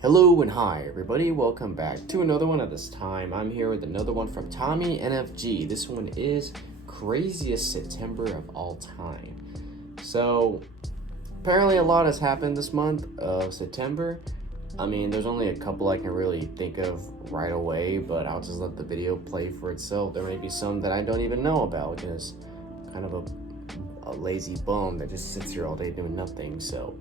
Hello and hi everybody, welcome back to another one. At this time I'm here with another one from Tommy NFG. This one is craziest September of all time. So apparently a lot has happened this month of September. I mean, there's only a couple I can really think of right away, but I'll just let the video play for itself. There may be some that I don't even know about because I'm kind of a lazy bum that just sits here all day doing nothing. So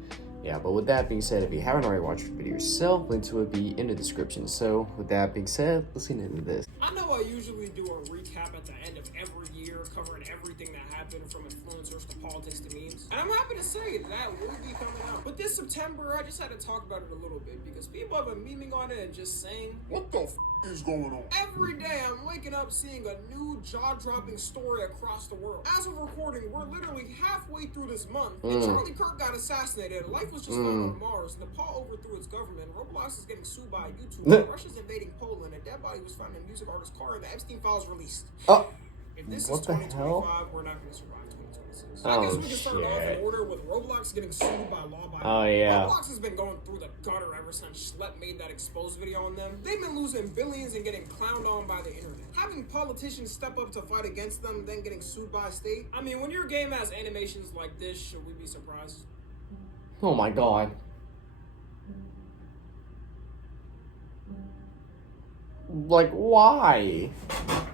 yeah, but with that being said, if you haven't already watched the video yourself, link to it be in the description. So with that being said, let's get into this. I know I usually do a recap at the end of every year, covering everything that happened from influencers to politics to memes. And I'm happy to say that will be coming out. But this September, I just had to talk about it a little bit because people have been memeing on it and just saying, what the is going on? Every day I'm waking up seeing a new jaw-dropping story across the world. As of recording, we're literally halfway through this month, and Charlie Kirk got assassinated. Life was just found on Mars. Nepal overthrew its government. Roblox is getting sued by YouTube. Russia's invading Poland. A dead body was found in a music artist's car, and the Epstein files released. If this is 2025, we're not going to survive 2026. I guess we can start off in order with Roblox getting sued by Law by Law. Roblox has been going through the gutter ever since Schlep made that exposed video on them. They've been losing billions and getting clowned on by the internet. Having politicians step up to fight against them, then getting sued by a state. I mean, when your game has animations like this, should we be surprised? Oh my god. Like, why?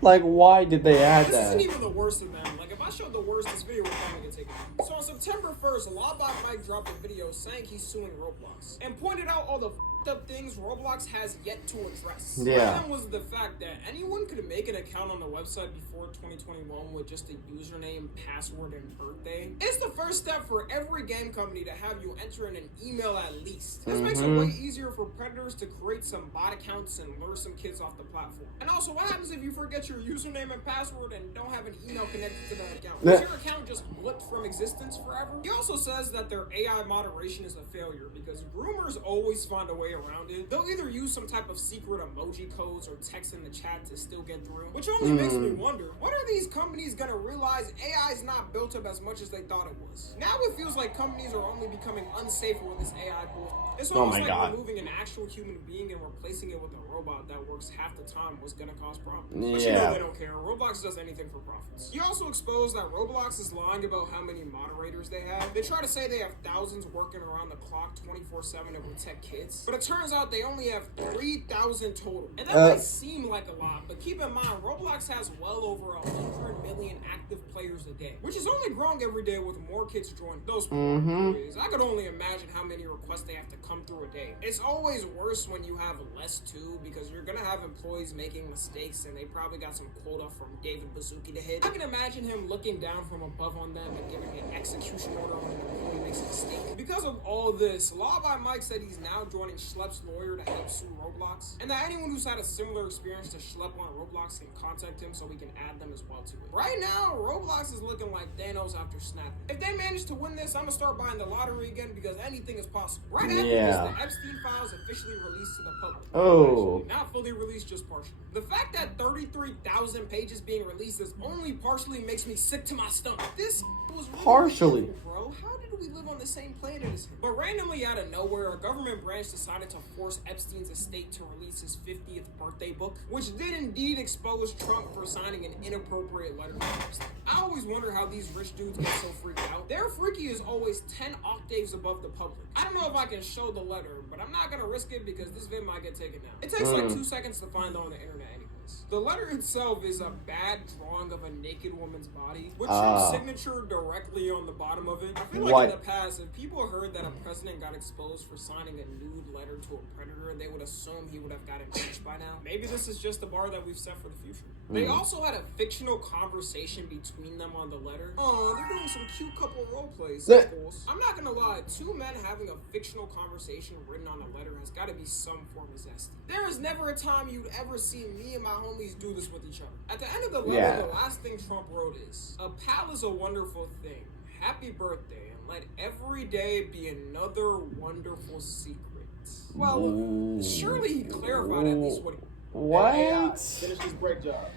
Like, why did they add that? This isn't even the worst of them. Like, if I showed the worst, this video would probably get taken down. So on September 1st, Lawbot Mike dropped a video saying he's suing Roblox and pointed out all the up things Roblox has yet to address. One of them was the fact that anyone could make an account on the website before 2021 with just a username, password, and birthday. It's the first step for every game company to have you enter in an email at least. This makes it way easier for predators to create some bot accounts and lure some kids off the platform. And also, what happens if you forget your username and password and don't have an email connected to that account? Does your account just blip from existence forever? He also says that their AI moderation is a failure because groomers always find a way around it. They'll either use some type of secret emoji codes or text in the chat to still get through, which only makes me wonder, what are these companies gonna realize AI is not built up as much as they thought it was? Now it feels like companies are only becoming unsafer with this AI bullshit. It's almost like removing an actual human being and replacing it with a robot that works half the time was gonna cause problems. But you know they don't care. Roblox does anything for profits. He also exposed that Roblox is lying about how many moderators they have. They try to say they have thousands working around the clock 24/7 to protect kids, but it turns out they only have 3,000 total. And that might seem like a lot, but keep in mind, Roblox has well over 100 million active players a day, which is only growing every day with more kids joining. Those I could only imagine how many requests they have to come through a day. It's always worse when you have less too, because you're gonna have employees making mistakes and they probably got some quota from David Baszucki to hit. I can imagine him looking down from above on them and giving an execution order when an employee makes a mistake. Because of all this, Law by Mike said he's now joining Schlep's lawyer to help sue Roblox, and that anyone who's had a similar experience to Schlep on Roblox can contact him so we can add them as well to it. Right now, Roblox is looking like Thanos after snapping. If they manage to win this, I'm gonna start buying the lottery again because anything is possible. Right after this, the Epstein files officially released to the public. Actually, not fully released, just partially. The fact that 33,000 pages being released is only partially makes me sick to my stomach. This was really partially, bro. How did we live on the same planet as him? But randomly out of nowhere, a government branch decided to force Epstein's estate to release his 50th birthday book, which did indeed expose Trump for signing an inappropriate letter to Epstein. I always wonder how these rich dudes get so freaked out. Their freaky is always 10 octaves above the public. I don't know if I can show the letter, but I'm not gonna risk it because this vid might get taken down. It takes like 2 seconds to find on the internet anyways. The letter itself is a bad drawing of a naked woman's body, with Trump's signature directly on the bottom of it. I feel like in the past, if people heard that a president got exposed for signing a nude letter to a predator, they would assume he would have got impeached by now. Maybe this is just the bar that we've set for the future. They also had a fictional conversation between them on the letter. Oh, they're doing some cute couple role plays, of course. I'm not gonna lie, two men having a fictional conversation written on a letter has got to be some form of zesty. There is never a time you'd ever see me and my homies do this with each other. At the end of the letter, the last thing Trump wrote is, "A pal is a wonderful thing. Happy birthday, and let every day be another wonderful secret." Well, surely he clarified at least what he... What? Finish this break job.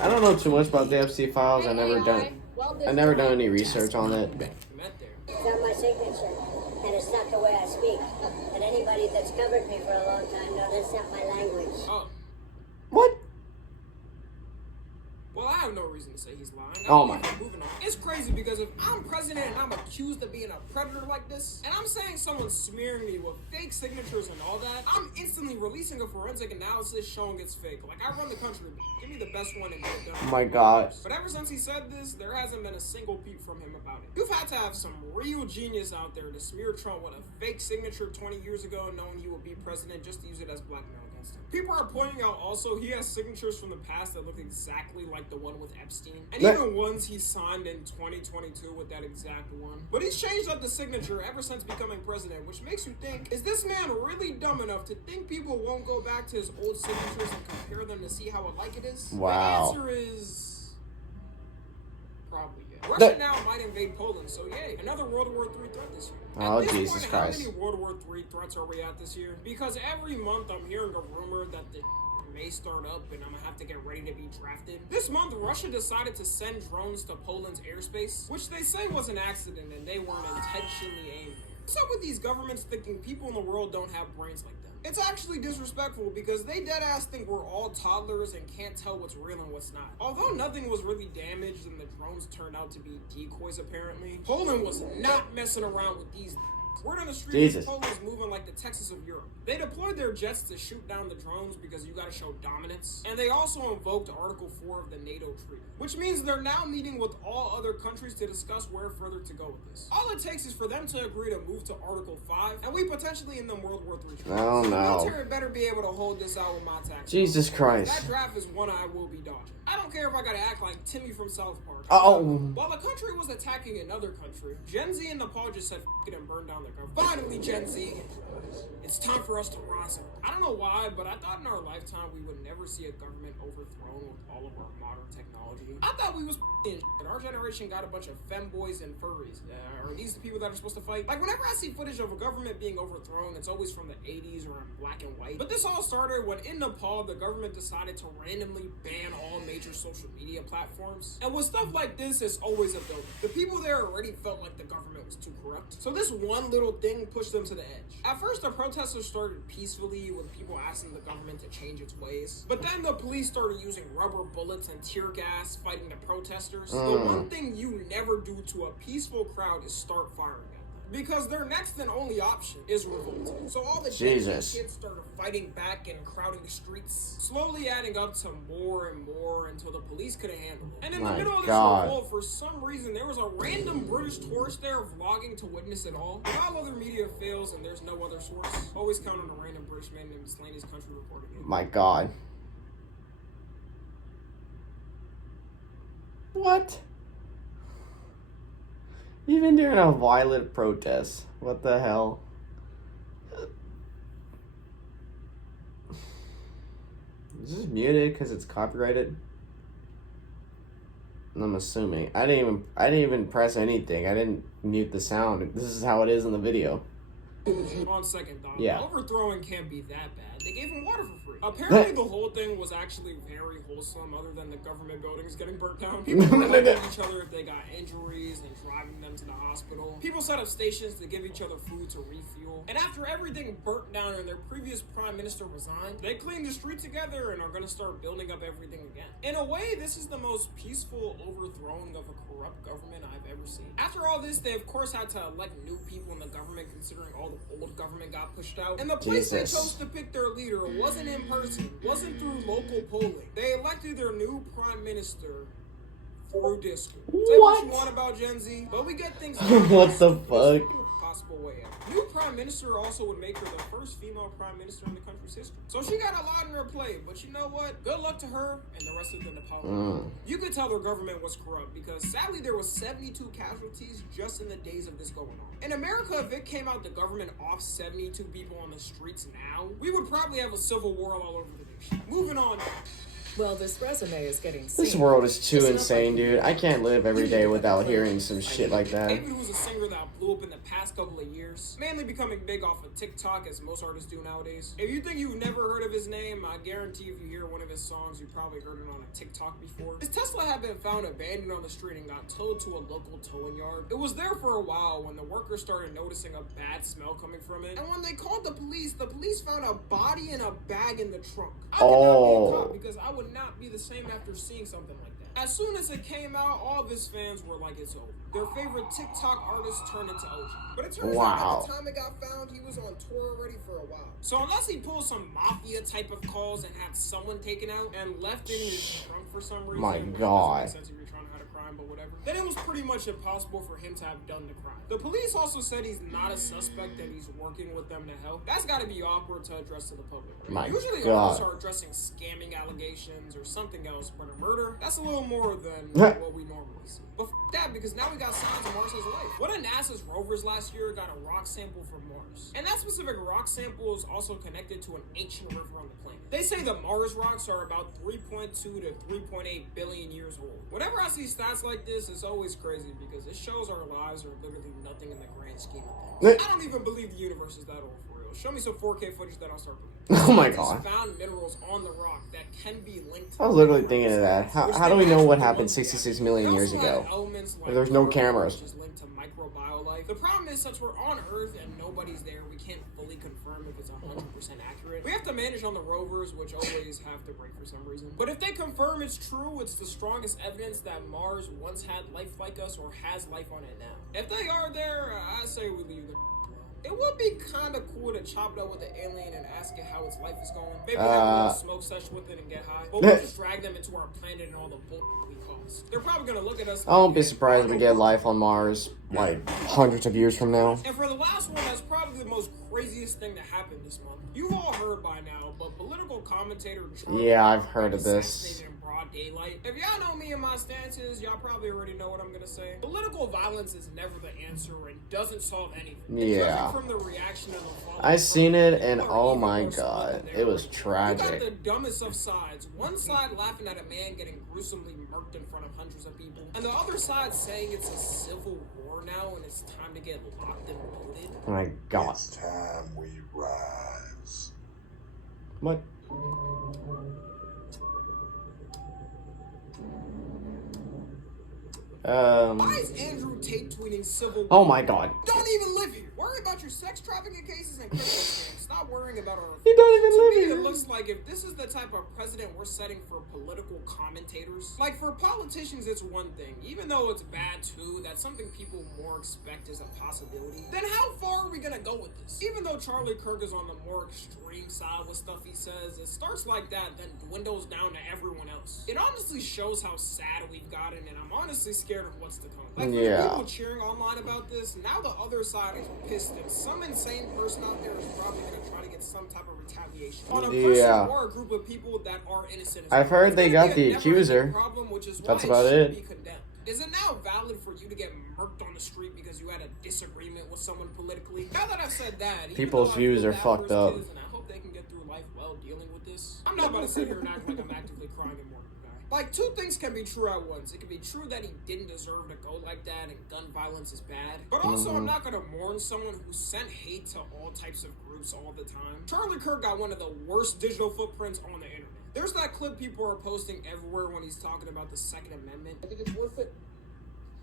I don't know too much about the FC files. I never done any research on it. It's on my signature, and it's not the way I speak. And anybody that's covered me for a long time knows that's not my language. Oh. What? Well, I have no reason to say he's lying. Oh my. Moving on. It's crazy because if I'm president and I'm accused of being a predator like this, and I'm saying someone's smearing me with fake signatures and all that, I'm instantly releasing a forensic analysis showing it's fake. Like, I run the country. Give me the best one and get it done. Oh my God. But ever since he said this, there hasn't been a single peep from him about it. You've had to have some real genius out there to smear Trump with a fake signature 20 years ago knowing he would be president just to use it as blackmail against him. People are pointing out also he has signatures from the past that look exactly like the one with Epstein. And even ones he signed in 2022 with that exact one. But he's changed up the signature ever since becoming president, which makes you think, is this man really dumb enough to think people won't go back to his old signatures and compare them to see how alike it is? Wow. The answer is probably yeah. Russia now might invade Poland, so yay, another World War III threat this year. Oh, At this Jesus point, Christ. how many World War III threats are we at this year? Because every month I'm hearing a rumor that the may start up and I'm gonna have to get ready to be drafted. This month, Russia decided to send drones to Poland's airspace, which they say was an accident and they weren't intentionally aimed. What's up with these governments thinking people in the world don't have brains like them? It's actually disrespectful because they deadass think we're all toddlers and can't tell what's real and what's not. Although nothing was really damaged and the drones turned out to be decoys apparently, Poland was not messing around with these. Word on the street, Poland is moving like the Texas of Europe. They deployed their jets to shoot down the drones because you gotta show dominance. And they also invoked Article 4 of the NATO Treaty, which means they're now meeting with all other countries to discuss where further to go with this. All it takes is for them to agree to move to Article 5, and we potentially end them World War III. Oh no. The military better be able to hold this out with my tax. Jesus Christ. That draft is one I will be dodging. I don't care if I gotta act like Timmy from South Park. While a country was attacking another country, Gen Z in Nepal just said F it and burned down their government. Finally, Gen Z, it's time for us to rise up. I don't know why, but I thought in our lifetime we would never see a government overthrown with all of our modern technology. I thought we was shit. Our generation got a bunch of femboys and furries. Are these the people that are supposed to fight? Like, whenever I see footage of a government being overthrown, it's always from the 80s or in black and white. But this all started when in Nepal, the government decided to randomly ban all major social media platforms. And with stuff like this, it's always a buildup. The people there already felt like the government was too corrupt. So this one little thing pushed them to the edge. At first, the protesters started peacefully with people asking the government to change its ways. But then the police started using rubber bullets and tear gas fighting the protesters. The one thing you never do to a peaceful crowd is start firing at them. Because their next and only option is revolt. So all the kids started fighting back and crowding the streets, slowly adding up to more and more until the police couldn't handle it. And in the middle of this revolt, for some reason, there was a random British tourist there vlogging to witness it all. When all other media fails and there's no other source, always count on a random British man named Slaney's country reporting it. My God. What? Even during a violent protest. What the hell? Is this muted because it's copyrighted? I'm assuming. I didn't even press anything. I didn't mute the sound. This is how it is in the video. On second thought, yeah. Overthrowing can't be that bad. They gave him water for free. Apparently the whole thing was actually very wholesome other than the government buildings getting burnt down. People were helping each other if they got injuries and driving them to the hospital. People set up stations to give each other food to refuel. And after everything burnt down and their previous prime minister resigned, they cleaned the street together and are going to start building up everything again. In a way, this is the most peaceful overthrowing of a corrupt government I've ever seen. After all this, they of course had to elect new people in the government considering all the old government got pushed out. And the place they chose to pick their leader wasn't in person, wasn't through local polling. They elected their new prime minister through Discord. Say what you want about Gen Z, but we get things what the fuck? Possible way out. New prime minister also would make her the first female prime minister in the country's history. So she got a lot on her plate, but you know what? Good luck to her and the rest of the Nepal. You could tell their government was corrupt because sadly there was 72 casualties just in the days of this going on. In America, if it came out the government off 72 people on the streets now, we would probably have a civil war all over the nation. Moving on. Well, this resume is getting This seen. world is too It's not insane, like- dude. I can't live every day without hearing some shit like that. David was a singer that blew up in the past couple of years, mainly becoming big off of TikTok, as most artists do nowadays. If you think you've never heard of his name, I guarantee if you hear one of his songs, you probably heard it on a TikTok before. His Tesla had been found abandoned on the street and got towed to a local towing yard. It was there for a while when the workers started noticing a bad smell coming from it, and when they called the police found a body in a bag in the trunk. I could not be a cop because I would not be the same after seeing something like that. As soon as it came out, all of his fans were like, it's over. Their favorite TikTok artist turned into OG. But it turns out by the time it got found, he was on tour already for a while. So unless he pulls some mafia type of calls and had someone taken out and left in his trunk for some reason, My it doesn't God. make sense if you're trying to hide a crime, but whatever, then it was pretty much impossible for him to have done the crime. The police also said he's not a suspect, that he's working with them to help. That's got to be awkward to address to the public. My Usually God. artists are addressing scamming allegations or something else, but a murder, that's a little more than what we normally see. But f that, because now we got signs of Mars has life. One of NASA's rovers last year got a rock sample from Mars. And that specific rock sample is also connected to an ancient river on the planet. They say the Mars rocks are about 3.2 to 3.8 billion years old. Whenever I see stats like this, it's always crazy because it shows our lives are literally nothing in the grand scheme of things. I don't even believe the universe is that old for real. Show me some 4K footage, then I'll start believing. Oh my Scientists God. found minerals on the rock that can be linked to I was literally thinking of that. How do we know what happened 66 million years ago? There's no cameras. Which is linked to microbiolife. The problem is, since we're on Earth and nobody's there, we can't fully confirm if it's 100% accurate. We have to manage on the rovers, which always have to break for some reason. But if they confirm it's true, it's the strongest evidence that Mars once had life like us or has life on it now. If they are there, I say we leave them. It would be kind of cool to chop it up with an alien and ask it how its life is going. Maybe have a little smoke session with it and get high. But we'll just drag them into our planet and all the bullshit we cause. They're probably going to look at us I won't be surprised if we get life on Mars, like, hundreds of years from now. And for the last one, that's probably the most craziest thing that happened this month. You've all heard by now, but political commentator Trump Yeah, I've heard of this. assassinated in broad daylight. If y'all know me and my stances, y'all probably already know what I'm gonna say. Political violence is never the answer and doesn't solve anything. And Yeah. judging from the reaction of the fallout I seen from it, and people are oh even my more split God, than they it was already are. You tragic. got the dumbest of sides. One side laughing at a man getting gruesomely murked in front of hundreds of people, and the other side saying it's a civil war now and it's time to get locked and loaded. Oh my God. It's time we rise. What? Why is Andrew Tate tweeting civil war? Oh my God. Don't even live here. Worry about your sex trafficking cases and crypto scams. Stop worrying about our You don't even To live me, here. it looks like if this is the type of president we're setting for political commentators, like for politicians, it's one thing. Even though it's bad too, that's something people more expect is a possibility. Then how far are we gonna go with this? Even though Charlie Kirk is on the more extreme side with stuff he says, it starts like that, then dwindles down to everyone else. It honestly shows how sad we've gotten, and I'm honestly scared of what's to come. Like for the Yeah. people cheering online about this, now the other side is pissed, and some insane person out there is probably gonna try to get some type of retaliation on a person Yeah. or a group of people that are innocent. as I've well. heard It's they gonna got be a the never-ending accuser. problem, which is That's why about should it. be condemned. Is it now valid for you to get murked on the street because you had a disagreement with someone politically? Now that I've said that, even People's though I views feel are bad fucked for up. his kids, and I hope they can get through life well dealing with this, I'm not about to sit here and act like I'm actively crying and mourning the guy. Like, two things can be true at once. It can be true that he didn't deserve to go like that and gun violence is bad. But also, I'm not gonna mourn someone who sent hate to all types of groups all the time. Charlie Kirk got one of the worst digital footprints on the internet. There's that clip people are posting everywhere when he's talking about the Second Amendment. I think it's worth it.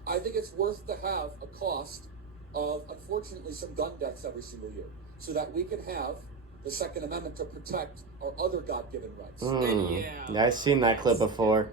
I think it's worth to have a cost of, unfortunately, some gun deaths every single year so that we can have the Second Amendment to protect our other God-given rights. And Yeah, I've seen that clip before.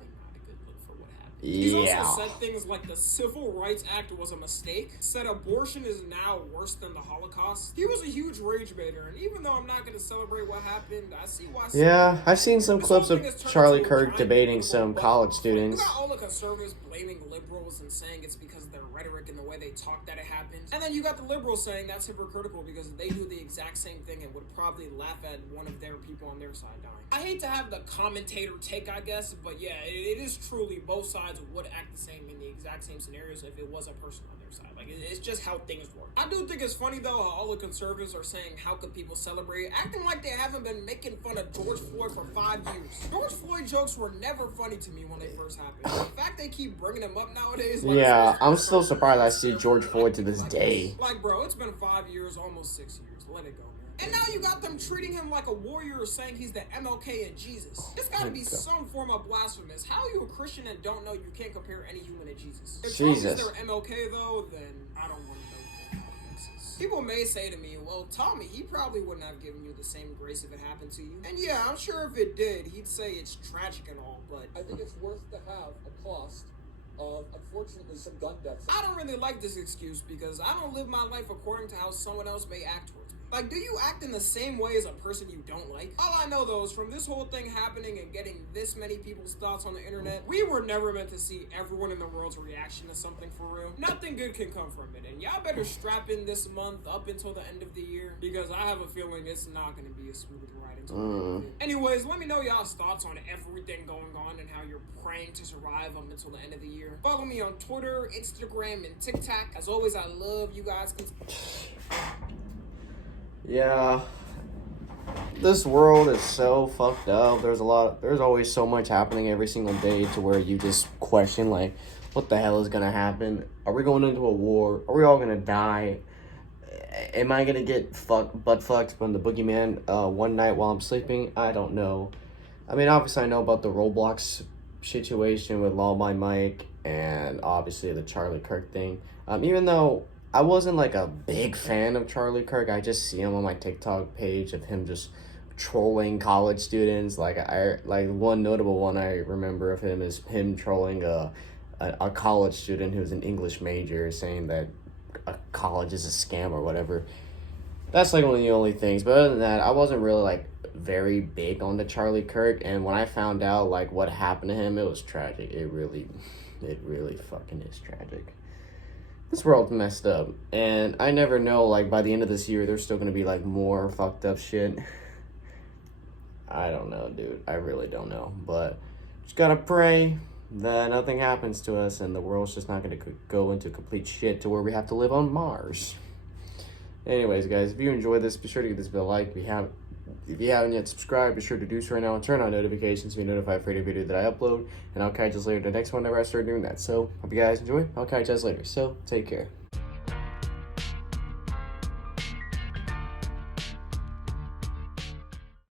He's Yeah. also said things like the Civil Rights Act was a mistake, said abortion is now worse than the Holocaust. He was a huge rage baiter, and even though I'm not going to celebrate what happened, I see why. Yeah, I've seen some This clips whole of thing has turned Charlie into a Kirk giant debating political some battle. college You students. got all the conservatives blaming liberals and saying it's because of their rhetoric and the way they talk that it happened. And then you got the liberals saying that's hypocritical because they do the exact same thing and would probably laugh at one of their people on their side dying. I hate to have the commentator take, I guess, but yeah, it is truly both sides sides would act the same in the exact same scenarios if it was a person on their side. Like, it's just how things work. I do think it's funny, though, how all the conservatives are saying, how could people celebrate? Acting like they haven't been making fun of George Floyd for 5 years. George Floyd jokes were never funny to me when they first happened. The fact they keep bringing them up nowadays... Like, yeah, I'm still surprised I see George Floyd to this day. Like, bro, it's been 5 years, almost 6 years. Let it go, man. And now you got them treating him like a warrior, saying he's the MLK and Jesus. It's gotta be some form of blasphemous. How are you a Christian and don't know you can't compare any human to Jesus? If Trump is their MLK, though, then I don't want to know what this is. People may say to me, well, Tommy, he probably wouldn't have given you the same grace if it happened to you. And yeah, I'm sure if it did, he'd say it's tragic and all, but... I think it's worth to have a cost of, unfortunately, some gun deaths. I don't really like this excuse because I don't live my life according to how someone else may act towards me. Like, do you act in the same way as a person you don't like? All I know, though, is from this whole thing happening and getting this many people's thoughts on the internet, we were never meant to see everyone in the world's reaction to something for real. Nothing good can come from it, and y'all better strap in this month up until the end of the year, because I have a feeling it's not going to be a smooth ride until the end of it. Anyways, let me know y'all's thoughts on everything going on and how you're praying to survive up until the end of the year. Follow me on Twitter, Instagram, and TikTok. As always, I love you guys. Yeah, this world is so fucked up. There's always so much happening every single day to where you just question, like, what the hell is gonna happen? Are we going into a war? Are we all gonna die? Am I gonna get butt fucked from the boogeyman one night while I'm sleeping? I don't know. I mean, obviously I know about the Roblox situation with Law by Mike and obviously the Charlie Kirk thing. Even though I wasn't like a big fan of Charlie Kirk, I just see him on my TikTok page of him just trolling college students. Like one notable one I remember of him is him trolling a college student who's an English major, saying that a college is a scam or whatever. That's like one of the only things. But other than that, I wasn't really like very big on the Charlie Kirk, and when I found out like what happened to him, it was tragic. It really fucking is tragic. This world's messed up, and I never know, like, by the end of this year, there's still gonna be, like, more fucked up shit. I don't know, dude. I really don't know, but just gotta pray that nothing happens to us, and the world's just not gonna go into complete shit to where we have to live on Mars. Anyways, guys, if you enjoyed this, be sure to give this video a like. If you haven't yet subscribed, be sure to do so right now and turn on notifications to be notified for any video that I upload. And I'll catch you later the next one whenever I start doing that. So, hope you guys enjoy. I'll catch you guys later. So, take care.